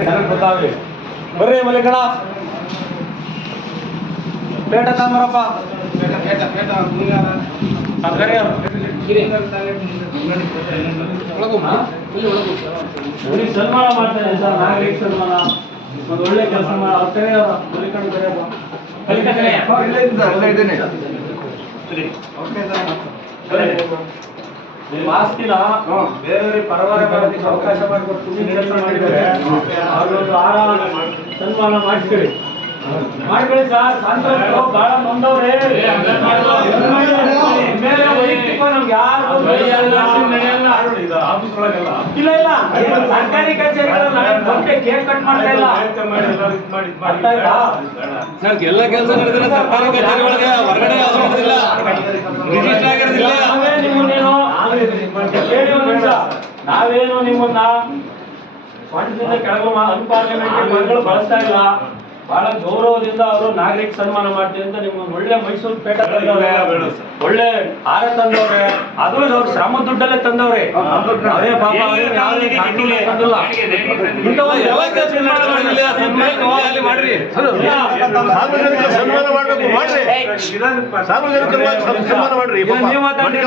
ನನಗೆ ಗೊತ್ತಾಗ್ಲಿ ಬರ್ರಿ ಮಲ್ಲಿಕಣ ಪೇಟ ಅವ್ರಿಗೆ ಸನ್ಮಾನ ಮಾಡ್ತಾರೆ ಸರ್. ನಾಗರಿಕ ಸನ್ಮಾನ ಒಂದು ಒಳ್ಳೆ ಕೆಲಸ ಮಾಡ ಅವ್ರ ಕರೆಯಪ್ಪ ಮಲ್ಲಿಕಣ ಕರೆಯಪ್ಪ ನಿಮ್ಮ ಆಸ್ತಿನ ಬೇರೆಯವರಿಗೆ ಪರವಾರ ಮಾಡೋದಕ್ಕೆ ಅವಕಾಶ ಮಾಡಿಕೊಟ್ಟು ಕೆಲಸ ಮಾಡಿದ್ದಾರೆ. ಅವ್ರೊಂದು ಆರಾಮ ಸನ್ಮಾನ ಮಾಡಿಸ್ಕೊಳ್ಳಿ ಮಾಡ್ಕೊಳ್ಳಿ ಸರ್ ಸಂತೋಷ ಬಹಳ ನೊಂದವ್ರೆ. ಮೇಲೆ ವೈಯಕ್ತಿಕ ನಮ್ಗೆ ಯಾರು ಇಲ್ಲ ಇಲ್ಲ ಸರ್ಕಾರಿ ಕಚೇರಿಗಳಲ್ಲಿ ಕೇಕ್ ಕಟ್ ಮಾಡ್ತಾ ಇಲ್ಲ. ಸರ್ ಎಲ್ಲ ಕೆಲಸ ನಡೆದಿಲ್ಲ. ಸರ್ಕಾರಿ ಕಚೇರಿಗಳಿಗೆ ಹೊರಗಡೆ ಯಾವ್ದು ನಡೆದಿಲ್ಲ. ರಿಜಿಸ್ಟರ್ ಆಗಿರೋದಿಲ್ಲ ನಾವೇ ನಿಮ್ಮನ್ನೇನು ಕೇಳಿ ಒಂದ್ ನಿಮಿಷ ನಾವೇನು ನಿಮ್ಮನ್ನ ಫಂಡ್ನಿಂದ ಕೆಳಗೆ ಅನ್ಪಾರ್ಲಿಮೆಂಟ್ ಮಗಳು ಬಳಸ್ತಾ ಇಲ್ಲ. ಬಹಳ ಗೌರವದಿಂದ ಅವರು ನಾಗರಿಕ ಸನ್ಮಾನ ಮಾಡ್ತೀವಿ ಅಂತ ನಿಮ್ಗೆ ಒಳ್ಳೆ ಮೈಸೂರು ಪೇಟ ತಂದವ್ರೆ ಒಳ್ಳೆ ಹಾರ ತಂದವ್ರೆ. ಅದು ಅವ್ರ ಶ್ರಮ ದುಡ್ಡಲ್ಲೇ ತಂದವ್ರೆ. ಅದೇ ಪಾಪ ಸನ್ಮಾನ ಮಾಡ್ರಿ? ಸಾರ್ವಜನಿಕರ ಸನ್ಮಾನ ಮಾಡ್ಬೇಕು ಮಾಡ್ರಿ. ಸನ್ಮಾನ ಮಾಡ್ರಿ ನೀವು ಮಾತಾಡಿ,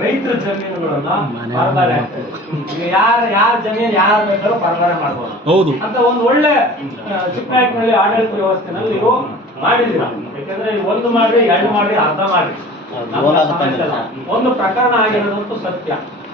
ರೈತರ ಜಮೀನುಗಳನ್ನ ಪರಬಾರೆ ಈಗ ಯಾರ ಯಾರ ಜಮೀನು ಯಾರ ಬೇಕಾದ್ರೂ ಪರಭಾರ ಮಾಡ್ಬೋದು. ಹೌದು. ಅಂತ ಒಂದು ಒಳ್ಳೆ ಚಿಕ್ಕನಾಯಕನಹಳ್ಳಿ ಆಡಳಿತ ವ್ಯವಸ್ಥೆನಲ್ಲಿ ನೀವು ಮಾಡಿದ್ದೀರ. ಯಾಕಂದ್ರೆ ಒಂದು ಮಾಡಿ ಎರಡು ಮಾಡ್ರಿ ಅರ್ಧ ಮಾಡಿ ನಮ್ಮ ಸಮಸ್ಯೆ ಒಂದು ಪ್ರಕರಣ ಆಗಿರೋದಂತೂ ಸತ್ಯ.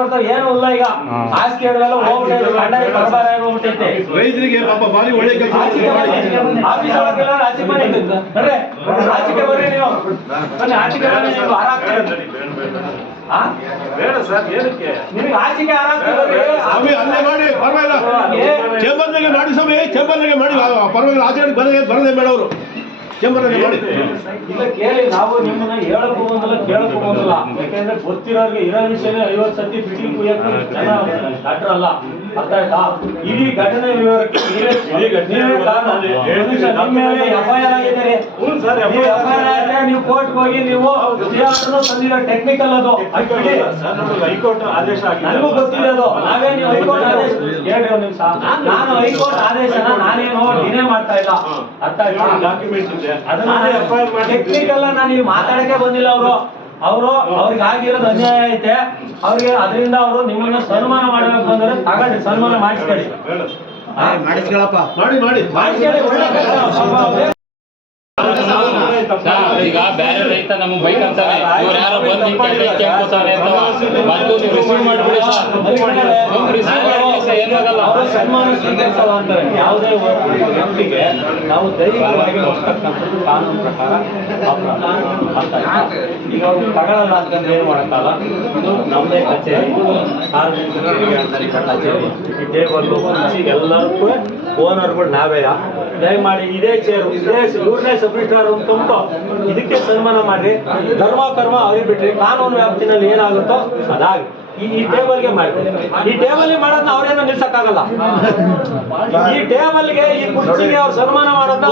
ವೇದಿಕೆ ಏನು ಇಲ್ಲ ಈಗ. ಹೋಗ್ಬಿಟ್ಟೈತೆ ರೈತರಿಗೆ ಪಾಪ ಬಾರಿ ಒಳ್ಳೆ ಕೆಲಸ ಆಚೆಗೆ ಬನ್ನಿ. ಆಫೀಸ್ ಒಳಗೆಲ್ಲ ಆಚೆಗೆ ಬನ್ನಿ. ಬರ್ರಿ. ಆಚೆಗೆ ಬರ್ರಿ ನೀವು. ಬನ್ನಿ ಆಚೆಗೆ ಬನ್ನಿ ನೀವು? ನಿಮಗೆ ಅಲ್ಲೇ ಮಾಡಿ ಪರವಾಗಿಲ್ಲ. ಚೇಂಬರ್ನಾಗೆ ಮಾಡಿ ಸ್ವಾಮಿ ಚೇಂಬರ್ನಾಗೆ ಮಾಡಿ. ಪರವಾಗಿಲ್ಲ ಆಚರಣೆ ಬರದೇ ಬರದೇ ಬೇಡ ಅವರು ಮಾಡಿ ಕೇಳಿ ನಾವು ನಿಮ್ಮನ್ನ ಗೊತ್ತಿರೋರ್ಗೆ ಇರೋ ವಿಷಯ ಐವತ್ತು ಸತಿ ಬಿಟ್ಟಿ ಕುಯ್ಯಕ್ಕೆ ಜನ ಡಾಕ್ಟರ್ ಅಲ್ಲ ಅರ್ಥ ಆಯ್ತಾ? ಇಡೀ ಘಟನೆ ವಿವರಕ್ಕೆ ನೀವೇ ಕಾರಣ. ಮನುಷ್ಯ ನಿಮ್ಮ ಮೇಲೆ ಎಫ್ಐಆರ್ ಆಗಿದ್ದೀರಿ. ನೀವು ಎಫ್ಐಆರ್ ಆದ್ರೆ ನೀವು ಕೋರ್ಟ್ ಹೋಗಿ ನೀವು ತಂದಿರೋ ಟೆಕ್ನಿಕಲ್ ಅದು. ಹೈಕೋರ್ಟ್ ಆದೇಶ ನನಗೂ ಗೊತ್ತಿದೆ ಅದು. ನಾವೇ ನೀವು ಹೈಕೋರ್ಟ್ ಆದೇಶ ಒಂದ್ ನಿಮಿಷ. ನಾನು ಹೈಕೋರ್ಟ್ ಆದೇಶನ ನಾನೇನು ಡಿನೇ ಮಾಡ್ತಾ ಇಲ್ಲ. ಅರ್ಥ ಡಾಕ್ಯುಮೆಂಟ್ ಇದೆ. ಅದನ್ನ ಅದೇ ಟೆಕ್ನಿಕಲ್ ನಾನು ಇಲ್ಲಿ ಮಾತಾಡಕ್ಕೆ ಬಂದಿಲ್ಲ ಅವರು. ಅವರು ಅವ್ರಿಗೆ ಆಗಿರೋದು ಅನ್ಯಾಯ ಐತೆ. ಅವ್ರಿಗೆ ಅದರಿಂದ ಅವರು ನಿಮ್ಮನ್ನ ಸನ್ಮಾನ ಮಾಡಬೇಕು ಅಂದ್ರೆ ತಗೊಳ್ಳಿ ಸನ್ಮಾನ ಮಾಡಿಸ್ಕೊಳ್ಳಿ. ಮಾಡಿ ಮಾಡಿ. ಈಗ ಬೇರೆ ರೈತ ನಮ್ಗೆ ಬೈಕ್ ಅಂತಾನೆ. ಇವ್ರು ಯಾರೋ ಬಂದು ಅಂತ ಬಂದು ನೀವು ರಿಸೀವ್ ಮಾಡ್ಬಿಡಿ. ರಿಸೀವ್ ಏನಾಗಲ್ಲ ಯಾವುದೇ ವ್ಯಕ್ತಿಗೆ ನಾವು ದೈಹಿಕವಾಗಿ ಕೊಡ್ತಕ್ಕಂಥದ್ದು ಕಾನೂನು ಪ್ರಕಾರ ಅಪರಾಧ. ಅರ್ಥ ಆಯ್ತಾ? ಈಗ ಅವ್ರು ತಗೊಳ್ಳಲ್ಲ ಅಂತಂದ್ರೆ ಏನು ಮಾಡಕ್ಕಲ್ಲ ಇದು ನಮ್ಮದೇ ಕಚೇರಿ. ಸಾರ್ವಜನಿಕ ಈ ಎಲ್ಲರಿಗೂ ಓನರ್ಗಳು ನಾವೇ. ದಯಮಾಡಿ ಇದೇ ಚೇರ್ ಇದೇ ಇವ್ರನ್ನೇ ಸಬ್ಮಿಟರ್ ಅಂತ ಇದಕ್ಕೆ ಸನ್ಮಾನ ಮಾಡಿ. ಧರ್ಮ ಕರ್ಮ ಅವ್ರಿಗೆ ಬಿಟ್ರಿ ಕಾನೂನು ವ್ಯಾಪ್ತಿನಲ್ಲಿ ಏನಾಗುತ್ತೋ ಅದಾಗಿ ಈ ಟೇಬಲ್ಗೆ ಮಾಡ್ತೀವಿ ಈ ಟೇಬಲ್ ಮಾಡೋದನ್ನ ಅವ್ರೇನು ನಿಲ್ಸಕ್ಕಾಗಲ್ಲ. ಈ ಟೇಬಲ್ಗೆ ಈ ಕುರ್ಚಿಗೆ ಅವ್ರು ಸನ್ಮಾನ ಮಾಡೋದನ್ನ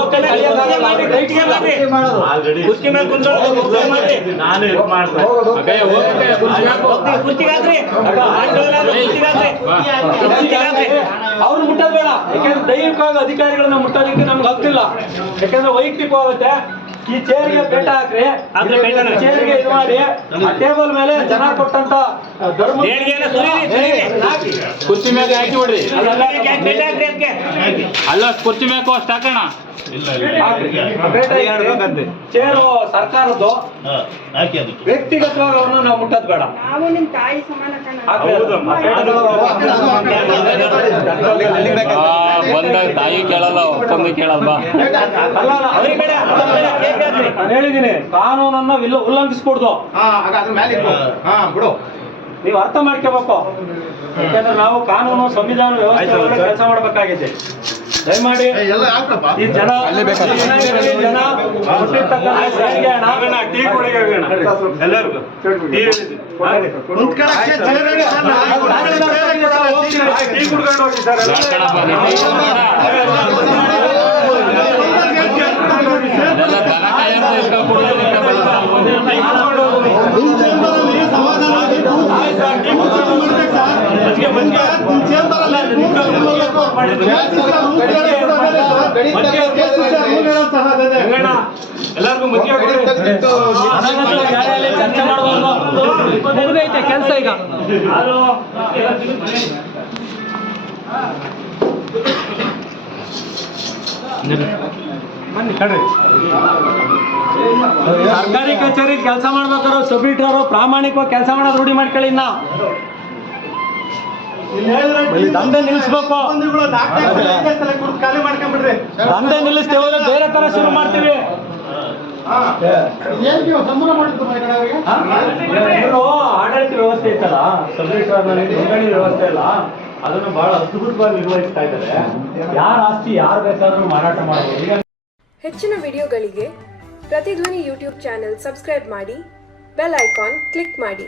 ಕುರ್ಚಿ ಮೇಲೆ ಮಾಡ್ರಿ. ನಾನು ಅವ್ರು ಮುಟ್ಟೋದ್ ಬೇಡ. ಯಾಕಂದ್ರೆ ದೈಹಿಕವಾಗಿ ಅಧಿಕಾರಿಗಳನ್ನ ಮುಟ್ಟೋದಕ್ಕೆ ನಮ್ಗೆ ಆಗ್ತಿಲ್ಲ ಯಾಕಂದ್ರೆ ವೈಯಕ್ತಿಕವಾಗುತ್ತೆ. ಈ ಚೇರ್ಗೆ ಬೇಟ ಹಾಕ್ರಿ. ಚೇರ್ಗೆ ಇದು ಮಾಡಿ. ಟೇಬಲ್ ಮೇಲೆ ಜನ ಕೊಟ್ಟಂತ ಧರ್ಮ ಹಾಕಿ. ಕುರ್ಚಿ ಮೇಲೆ ಹಾಕಿ ಬಿಡ್ರಿ. ಅಲ್ಲ ಕುರ್ಚಿ ಮೇಲೆ ಅಷ್ಟು ಹಾಕೋಣ. ಚೇರು ಸರ್ಕಾರದ್ದು ವ್ಯಕ್ತಿಗತವಾಗಿ ಅವ್ರನ್ನ ನಾವು ಮುಟ್ಟದ್ ಬೇಡ. ಬಂದಾಗ ತಾಯಿ ಕೇಳಲ್ಲ ಒಪ್ಪಂದು ಕೇಳಲ್ವಾ. ನಾನು ಹೇಳಿದ್ದೀನಿ ಕಾನೂನನ್ನ ವಿಲ್ಲ- ಉಲ್ಲಂಘಿಸ್ಕೊಡ್ದು. ಹಾ ಆಗ ಅದ್ರ ಮೇಲೆ ಇಟ್ಕೋ. ಹಾ ಬಿಡು. ನೀವು ಅರ್ಥ ಮಾಡ್ಕೋಬೇಕು. ಯಾಕಂದ್ರೆ ನಾವು ಕಾನೂನು ಸಂವಿಧಾನ ವ್ಯವಸ್ಥೆ ಕೆಲಸ ಮಾಡ್ಬೇಕಾಗಿದೆ. ದಯಮಾಡಿ ಈ ಜನ ಜನ ಟೀ ಕುಡಿಗೆ ಎಲ್ಲರಿಗೂ ಟೀ ಟೀ ಕುಡ್ಕೊಂಡು ಹೋಗಿ ಸರ್? ಎಲ್ಲರಿಗೂ ಕೆಲಸ ಈಗ. ಸರ್ಕಾರಿ ಕಚೇರಿ ಕೆಲಸ ಮಾಡ್ಬೇಕಾದ್ರೆ ಸಬ್ಮಿಟರು ಪ್ರಾಮಾಣಿಕವಾಗಿ ಕೆಲಸ ಮಾಡೋದು ರೂಢಿ ಮಾಡ್ಕೊಳ್ಳಿ ಇನ್ನ. ದಂಧೆ ನಿಲ್ಲಿಸ್ಬೇಕು. ದಂಧೆ ನಿಲ್ಲಿಸ್ತೇವೆ ಹೋದ್ರೆ ಬೇರೆ ತರ ಶುರು ಮಾಡ್ತೀವಿ. ಆಡಳಿತ ವ್ಯವಸ್ಥೆ ಇತ್ತಲ್ಲ ಸಬ್ಜೆಕ್ಟ್ ನೋಂದಣಿ ವ್ಯವಸ್ಥೆ ಇಲ್ಲ ಅದನ್ನ ಬಹಳ ಅದ್ಭುತವಾಗಿ ನಿರ್ವಹಿಸ್ತಾ ಇದ್ದಾರೆ. ಯಾರ ಆಸ್ತಿ ಯಾರು ಬೇಕಾದ್ರೂ ಮಾರಾಟ ಮಾಡಬಹುದು ಹೆಚ್ಚಿನ ವಿಡಿಯೋಗಳಿಗೆ ಪ್ರತಿಧ್ವನಿ ಯೂಟ್ಯೂಬ್ ಚಾನೆಲ್ ಸಬ್ಸ್ಕ್ರೈಬ್ ಮಾಡಿ ಬೆಲ್ ಐಕಾನ್ ಕ್ಲಿಕ್ ಮಾಡಿ.